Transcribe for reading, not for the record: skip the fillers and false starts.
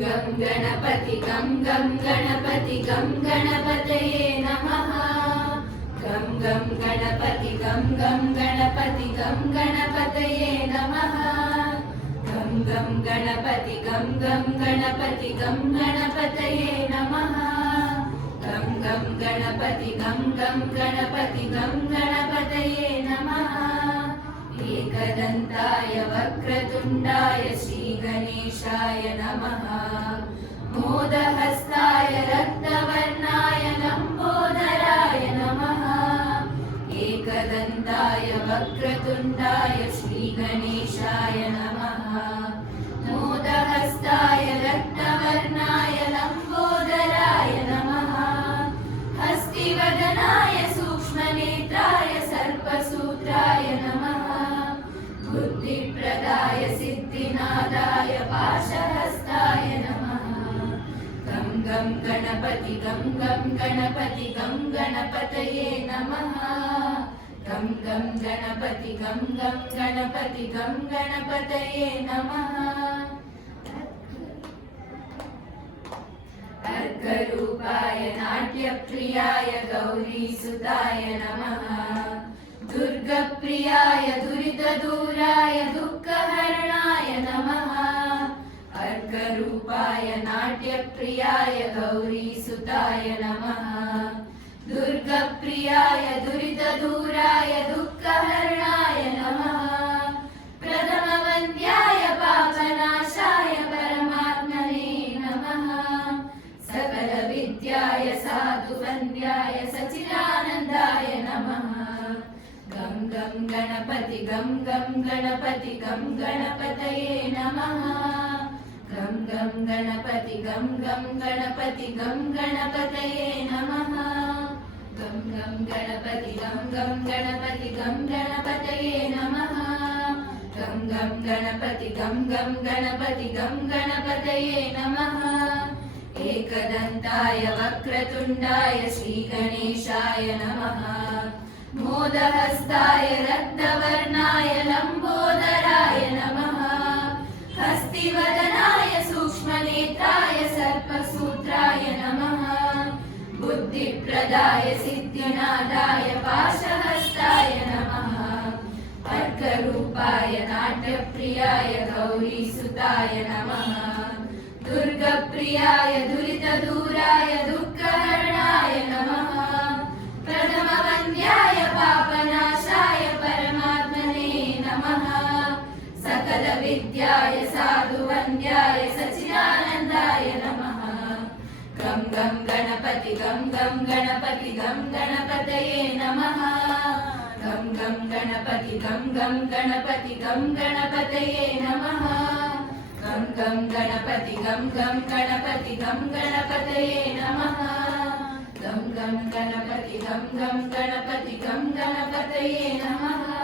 गं गणपति गं गणपति गं गणपतये नमः। गं गणपति गं गणपति गं गणपतये नमः। गं गणपति गं गणपति गं गणपतये नमः। गं गणपति गं गणपति गं गणपतये नमः। एकदन्ताय वक्रतुण्डाय श्रीगणेशाय नमः। मोदहस्ताय रक्तवर्णाय लम्बोदराय नमः। एकदन्ताय वक्रतुण्डाय श्रीगणेशाय नमः। मोदहस्ताय रक्तवर्णाय लम्बोदराय नमः। हस्तिवदनाय सूक्ष्मनेत्राय सर्पसूत्राय नमः। बुद्धिप्रदाय सिद्धिनादाय पाशहस्ताय नमः। गं गणपति गं गणपति गं गणपतये नमः। गं गणपति गं गणपति गं गणपतये नमः। अर्करूपाय नाट्यप्रियाय गौरीसुताय नमः। दुर्गप्रियाय दुरितदूराय दुःखहरणाय नमः। अर्करूपाय नाट्यप्रियाय गौरीसुताय नमः। दुर्गप्रियाय दुरितदूराय दुःखहरणाय नमः। प्रथमवन्द्याय पापनाशाय परमात्मने नमः। सकलविद्याय साधुवन्द्याय सच्चिदानन्दाय नमः। गं गणपति गं गणपति गं गणपतये नमः। गं गणपति गं गणपति गं गणपतये नमः। गं गणपति गं गणपति गं गणपतये नमः। गं गणपति गं गणपति गं गणपतये नमः। एकदन्ताय वक्रतुण्डाय श्रीगणेशाय नमः। मोदहस्ताय रक्तवर्णाय लम्बोदराय नमः। हस्तिवदनाय सूक्ष्मनेत्राय सर्पसूत्राय नमः। बुद्धिप्रदाय सिद्धिनादाय पाशहस्ताय नमः। अर्करूपाय नाट्यप्रियाय गौरीसुताय नमः। दुर्गप्रियाय दुरितदूराय दुःखहरणाय नमः। प्रथमवन्द्याय पापनाशाय परमात्मने नमः। सकलविद्याय साधुवन्द्याय सच्चिदानन्दाय नमः। गं गणपति गं गणपति गं गणपतये नमः। गं गणपति गं गणपति गं गणपतये नमः। गं गणपति गं गणपति गं गणपतये नमः। गं गणपति गं गणपति गं गणपतये नमः।